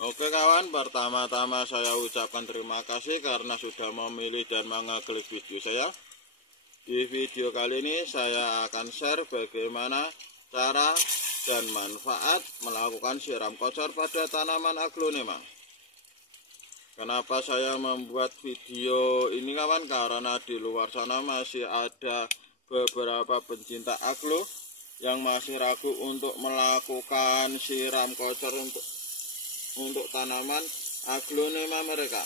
Oke kawan, pertama-tama saya ucapkan terima kasih karena sudah memilih dan mengeklik video saya. Di video kali ini saya akan share bagaimana cara dan manfaat melakukan siram kocor pada tanaman aglonema. Kenapa saya membuat video ini kawan? Karena di luar sana masih ada beberapa pencinta aglo yang masih ragu untuk melakukan siram kocor untuk tanaman aglonema mereka.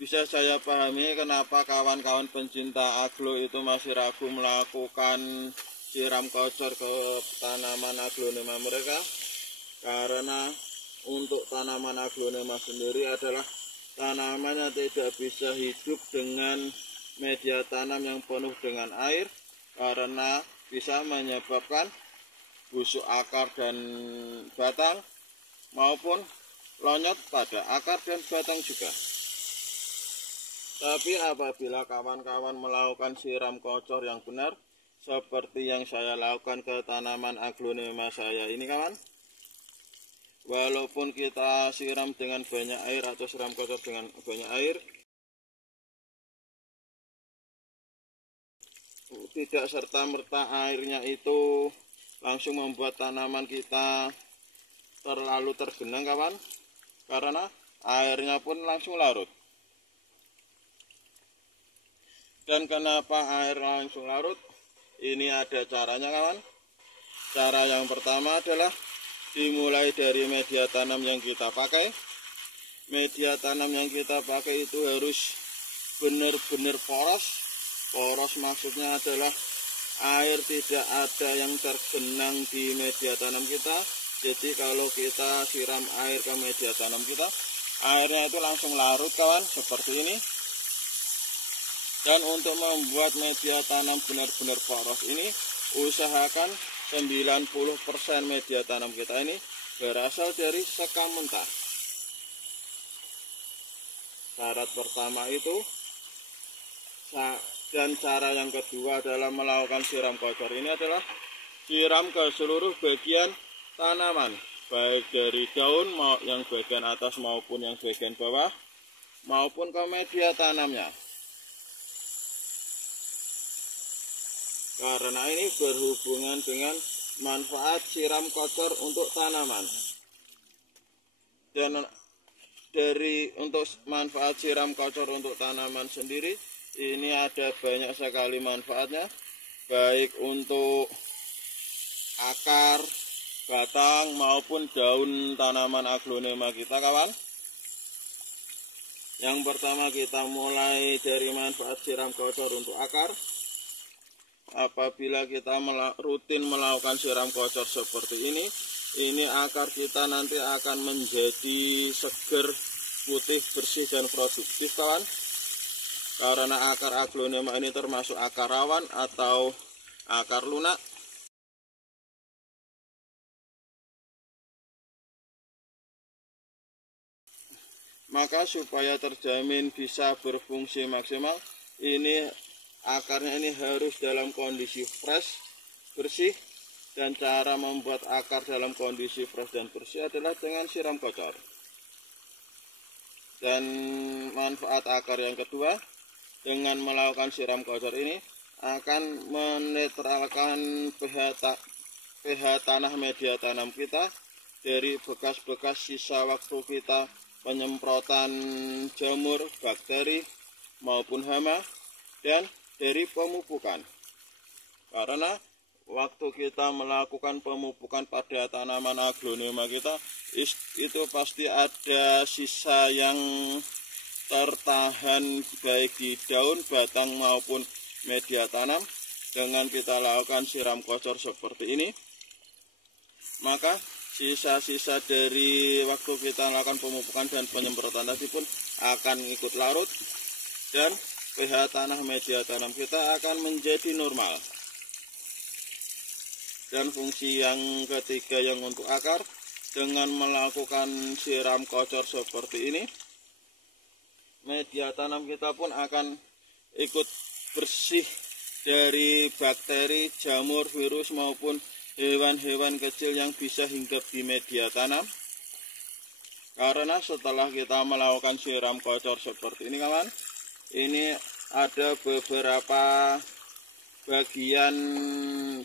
Bisa saya pahami kenapa kawan-kawan pencinta aglo itu masih ragu melakukan siram kocor ke tanaman aglonema mereka, karena untuk tanaman aglonema sendiri adalah tanaman yang tidak bisa hidup dengan media tanam yang penuh dengan air, karena bisa menyebabkan busuk akar dan batang maupun lonyot pada akar dan batang juga. Tapi apabila kawan-kawan melakukan siram kocor yang benar seperti yang saya lakukan ke tanaman aglonema saya ini kawan, walaupun kita siram dengan banyak air atau siram kocor dengan banyak air, tidak serta-merta airnya itu langsung membuat tanaman kita terlalu tergenang kawan, karena airnya pun langsung larut. Dan kenapa air langsung larut? Ini ada caranya kawan. Cara yang pertama adalah dimulai dari media tanam yang kita pakai. Media tanam yang kita pakai itu harus benar-benar poros. Poros maksudnya adalah air tidak ada yang tergenang di media tanam kita. Jadi kalau kita siram air ke media tanam kita, airnya itu langsung larut kawan, seperti ini. Dan untuk membuat media tanam benar-benar poros ini, usahakan 90% media tanam kita ini berasal dari sekam mentah. Syarat pertama itu, dan cara yang kedua adalah melakukan siram kocor ini adalah siram ke seluruh bagian tanaman, baik dari daun yang bagian atas maupun yang bagian bawah, maupun ke media tanamnya. Karena ini berhubungan dengan manfaat siram kocor untuk tanaman. Dan untuk manfaat siram kocor untuk tanaman sendiri, ini ada banyak sekali manfaatnya, baik untuk akar, batang maupun daun tanaman aglonema kita kawan. Yang pertama kita mulai dari manfaat siram kocor untuk akar. Apabila kita rutin melakukan siram kocor seperti ini akar kita nanti akan menjadi seger, putih, bersih dan produktif kawan. Karena akar aglonema ini termasuk akar rawan atau akar lunak. Maka supaya terjamin bisa berfungsi maksimal, ini akarnya ini harus dalam kondisi fresh, bersih. Dan cara membuat akar dalam kondisi fresh dan bersih adalah dengan siram kocor. Dan manfaat akar yang kedua, dengan melakukan siram kocor ini akan menetralkan pH tanah media tanam kita dari bekas-bekas sisa waktu kita penyemprotan jamur, bakteri maupun hama, dan dari pemupukan. Karena waktu kita melakukan pemupukan pada tanaman aglonema kita, itu pasti ada sisa yang tertahan baik di daun, batang maupun media tanam. Dengan kita lakukan siram kocor seperti ini, maka sisa-sisa dari waktu kita lakukan pemupukan dan penyemprotan tadi pun akan ikut larut, dan pH tanah media tanam kita akan menjadi normal. Dan fungsi yang ketiga yang untuk akar, dengan melakukan siram kocor seperti ini, media tanam kita pun akan ikut bersih dari bakteri, jamur, virus maupun hewan-hewan kecil yang bisa hinggap di media tanam. Karena setelah kita melakukan siram kocor seperti ini kawan, ini ada beberapa bagian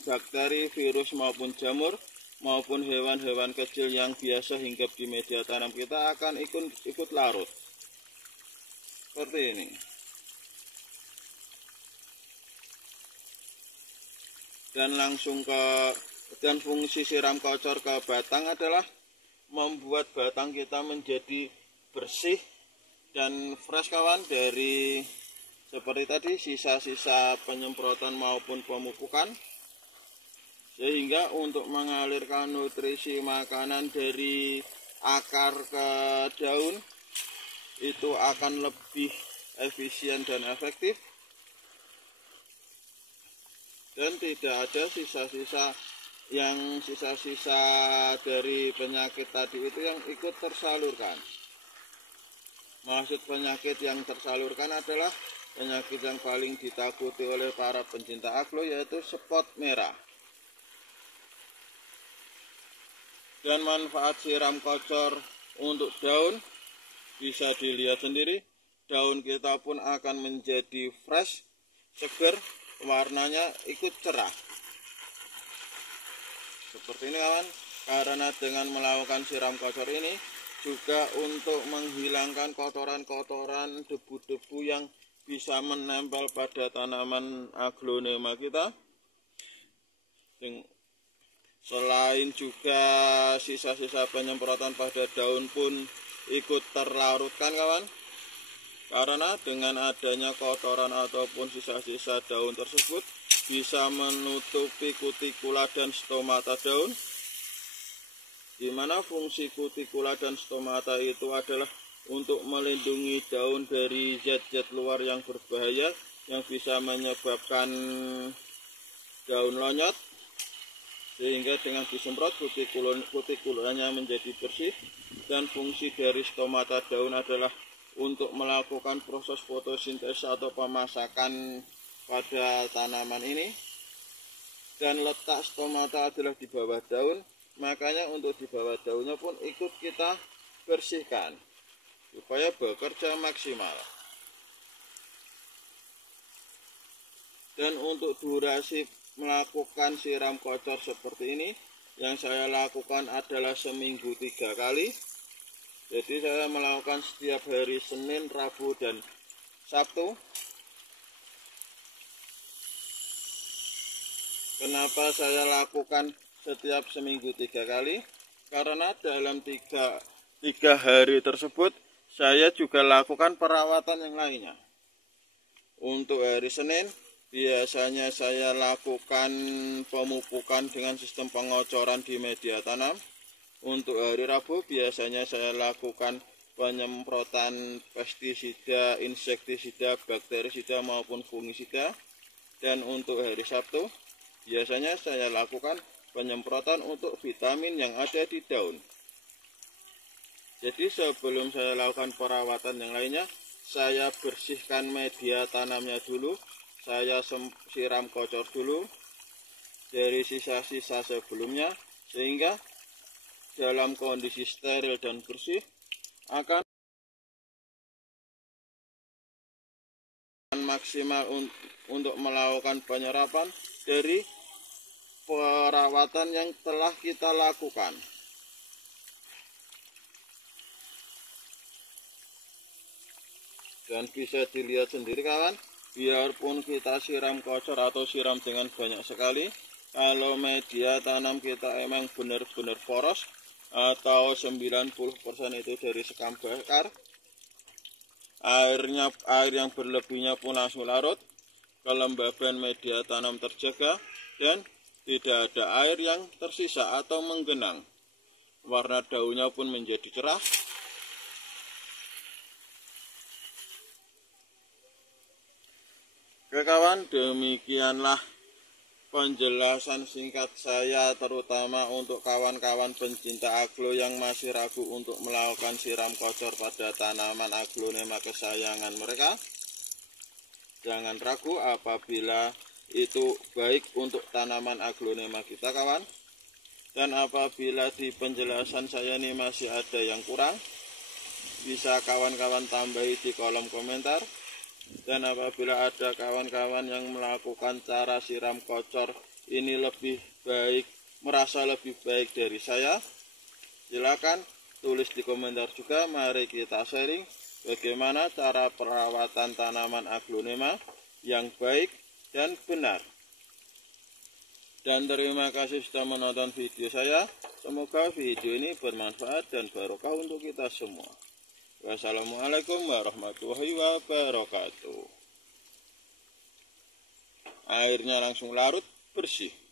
bakteri, virus maupun jamur maupun hewan-hewan kecil yang biasa hinggap di media tanam kita akan ikut larut seperti ini. Dan fungsi siram kocor ke batang adalah membuat batang kita menjadi bersih dan fresh kawan, dari seperti tadi sisa-sisa penyemprotan maupun pemupukan, sehingga untuk mengalirkan nutrisi makanan dari akar ke daun itu akan lebih efisien dan efektif, dan tidak ada sisa-sisa dari penyakit tadi itu yang ikut tersalurkan. Maksud penyakit yang tersalurkan adalah penyakit yang paling ditakuti oleh para pencinta aglo, yaitu spot merah. Dan manfaat siram kocor untuk daun bisa dilihat sendiri. Daun kita pun akan menjadi fresh, seger, warnanya ikut cerah seperti ini kawan. Karena dengan melakukan siram kocor ini juga untuk menghilangkan kotoran-kotoran, debu-debu yang bisa menempel pada tanaman aglonema kita. Selain juga sisa-sisa penyemprotan pada daun pun ikut terlarutkan kawan. Karena dengan adanya kotoran ataupun sisa-sisa daun tersebut bisa menutupi kutikula dan stomata daun, di mana fungsi kutikula dan stomata itu adalah untuk melindungi daun dari zat-zat luar yang berbahaya yang bisa menyebabkan daun lonyot, sehingga dengan disemprot kutikulanya menjadi bersih. Dan fungsi dari stomata daun adalah untuk melakukan proses fotosintesis atau pemasakan pada tanaman ini. Dan letak stomata adalah di bawah daun, makanya untuk di bawah daunnya pun ikut kita bersihkan supaya bekerja maksimal. Dan untuk durasi melakukan siram kocor seperti ini, yang saya lakukan adalah seminggu 3 kali. Jadi saya melakukan setiap hari Senin, Rabu, dan Sabtu. Kenapa saya lakukan setiap seminggu 3 kali? Karena dalam tiga hari tersebut saya juga lakukan perawatan yang lainnya. Untuk hari Senin biasanya saya lakukan pemupukan dengan sistem pengocoran di media tanam. Untuk hari Rabu biasanya saya lakukan penyemprotan pestisida, insektisida, bakterisida maupun fungisida. Dan untuk hari Sabtu biasanya saya lakukan penyemprotan untuk vitamin yang ada di daun. Jadi sebelum saya lakukan perawatan yang lainnya, saya bersihkan media tanamnya dulu. Saya siram kocor dulu dari sisa-sisa sebelumnya, sehingga dalam kondisi steril dan bersih akan maksimal untuk melakukan penyerapan dari perawatan yang telah kita lakukan. Dan bisa dilihat sendiri kawan, biarpun kita siram kocor atau siram dengan banyak sekali, kalau media tanam kita emang benar-benar poros atau 90% itu dari sekam bakar, air yang berlebihnya pun langsung larut, kelembaban media tanam terjaga, dan tidak ada air yang tersisa atau menggenang. Warna daunnya pun menjadi cerah. Oke kawan, demikianlah penjelasan singkat saya, terutama untuk kawan-kawan pencinta aglo yang masih ragu untuk melakukan siram kocor pada tanaman aglonema kesayangan mereka. Jangan ragu apabila itu baik untuk tanaman aglonema kita kawan. Dan apabila di penjelasan saya ini masih ada yang kurang, bisa kawan-kawan tambahi di kolom komentar. Dan apabila ada kawan-kawan yang melakukan cara siram kocor ini lebih baik, merasa lebih baik dari saya, silakan tulis di komentar juga. Mari kita sharing bagaimana cara perawatan tanaman aglonema yang baik dan benar. Dan terima kasih sudah menonton video saya. Semoga video ini bermanfaat dan barokah untuk kita semua. Wassalamualaikum warahmatullahi wabarakatuh. Airnya langsung larut bersih.